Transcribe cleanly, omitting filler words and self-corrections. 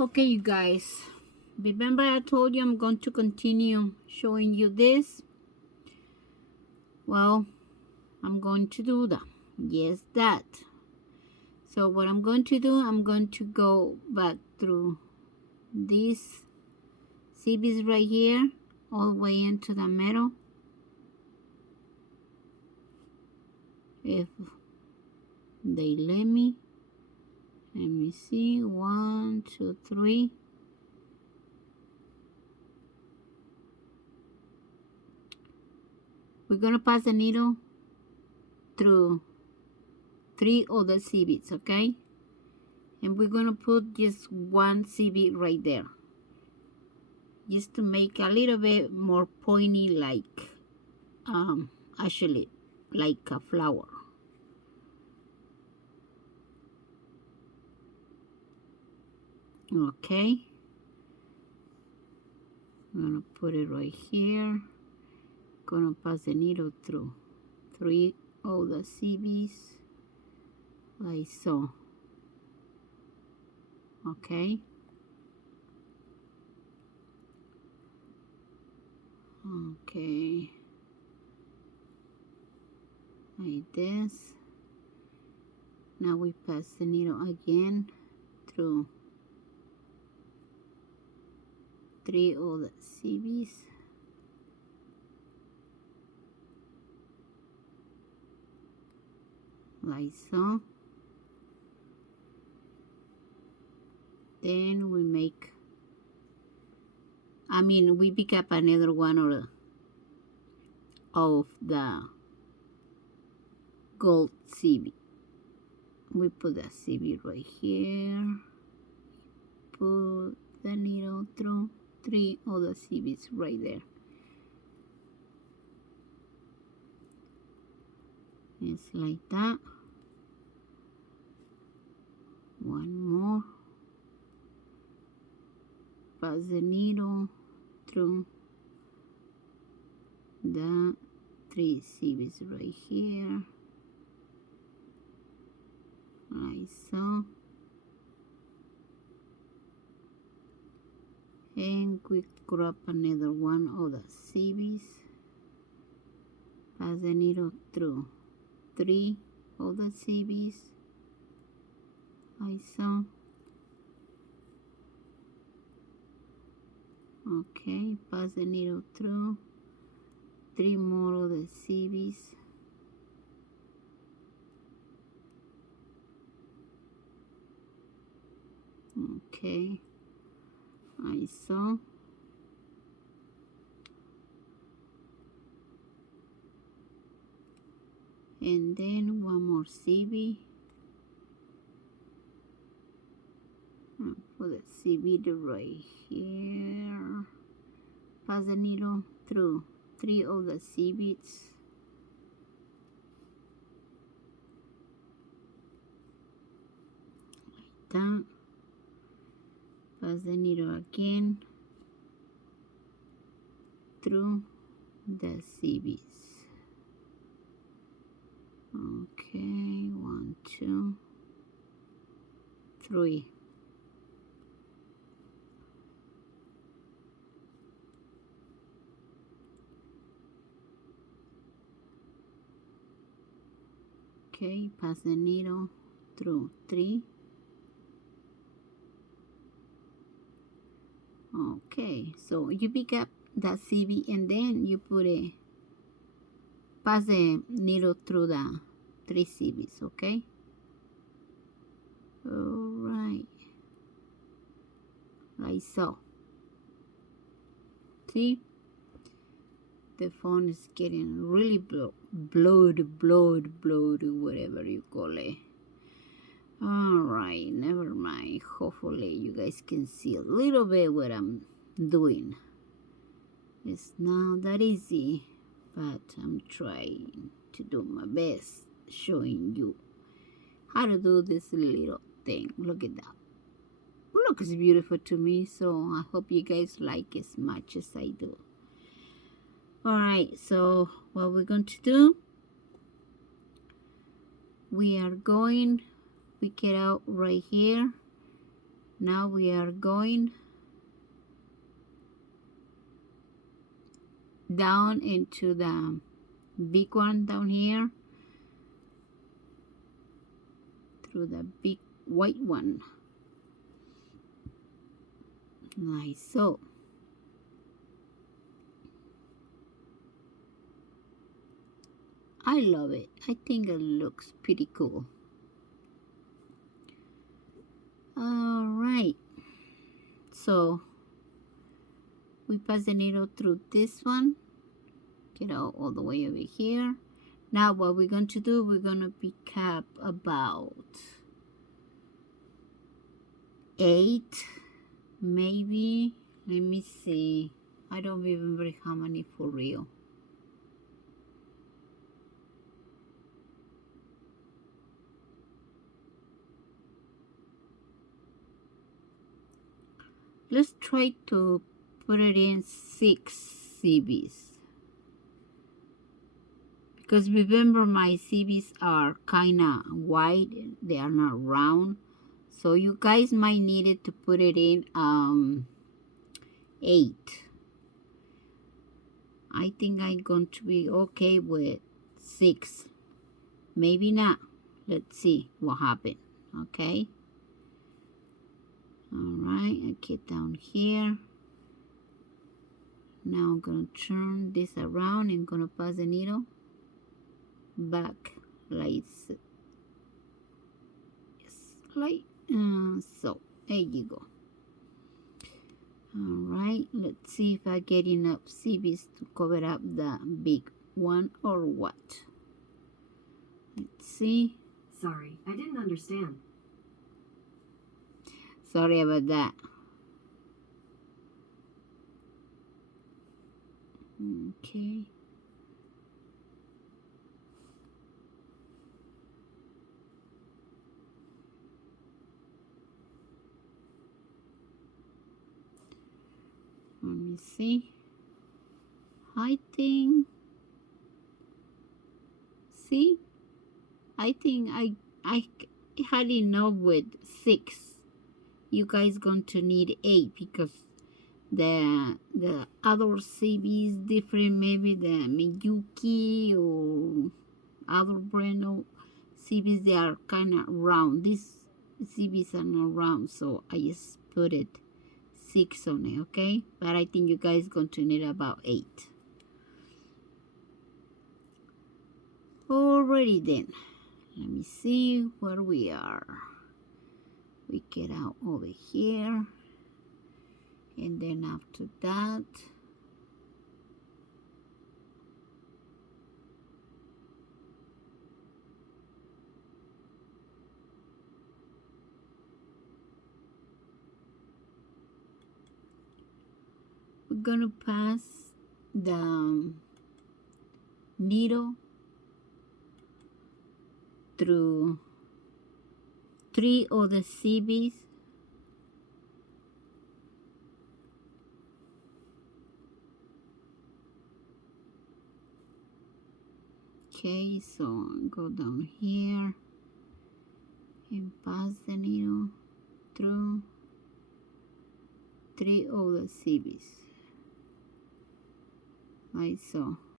Okay, you guys, remember I told you I'm going to continue showing you this? Well, I'm going to do that. Yes, that. So what I'm going to do, I'm going to go back through these CBs right here, all the way into the middle. If they let me see, 1, 2, 3. We're gonna pass the needle through 3 other CBs, okay? And we're gonna put just one CB right there, just to make a little bit more pointy, like actually like a flower. Okay, I'm gonna put it right here. Gonna pass the needle through 3 other CBs like so. Okay, okay, like this. Now we pass the needle again through 3 other CBs like so. Then we make, we pick up another one of the gold CB. We put the CB right here, put the needle through 3 other CBs right there. It's like that. One more. Pass the needle through the 3 CBs right here, like so. And we grab another one of the CBs, pass the needle through 3 of the CBs, like so. Okay, pass the needle through 3 more of the CBs. Okay, like so. And then one more CB. Put the CB right here. Pass the needle through 3 of the CBs. Like that. Pass the needle again through the CBs. Okay, 1, 2, 3. Okay, pass the needle through 3. Okay, so you pick up that CB and then you pass the needle through the 3 CBs, okay? Alright, like so. See? The phone is getting really blurred, whatever you call it. Alright, never mind. Hopefully you guys can see a little bit what I'm doing. It's not that easy, but I'm trying to do my best showing you how to do this little thing. Look at that. Looks beautiful to me, so I hope you guys like as much as I do. Alright, so what we're going to do, we are going, we get out right here, Now we are going down into the big one down here through the big white one, like so. I love it. I think it looks pretty cool. All right, so we pass the needle through this one, get out all the way over here. Now what we're going to do, we're going to pick up about 8, maybe. Let me see. I don't remember how many for real. Let's try to put it in 6 CBs. Because remember, my CBs are kind of wide. They are not round. So you guys might need it to put it in 8. I think I'm going to be okay with 6. Maybe not. Let's see what happened. Okay. Alright, I get down here. Now I'm going to turn this around and going to pass the needle back like so. There you go. Alright, let's see if I get enough CBs to cover up the big one or what. Let's see. Sorry, I didn't understand. Sorry about that. Okay. Let me see. I think, see, I think I had enough with 6. You guys going to need 8 because the other CBs different. Maybe the Miyuki or other brand of CBs, they are kind of round. These CBs are not round, so I just put it 6 on it, okay? But I think you guys going to need about 8. Alrighty then, let me see where we are. We get out over here, and then after that, we're gonna pass the needle through 3 of the CBs. Okay, so go down here and pass the needle through 3 of the CBs, like so.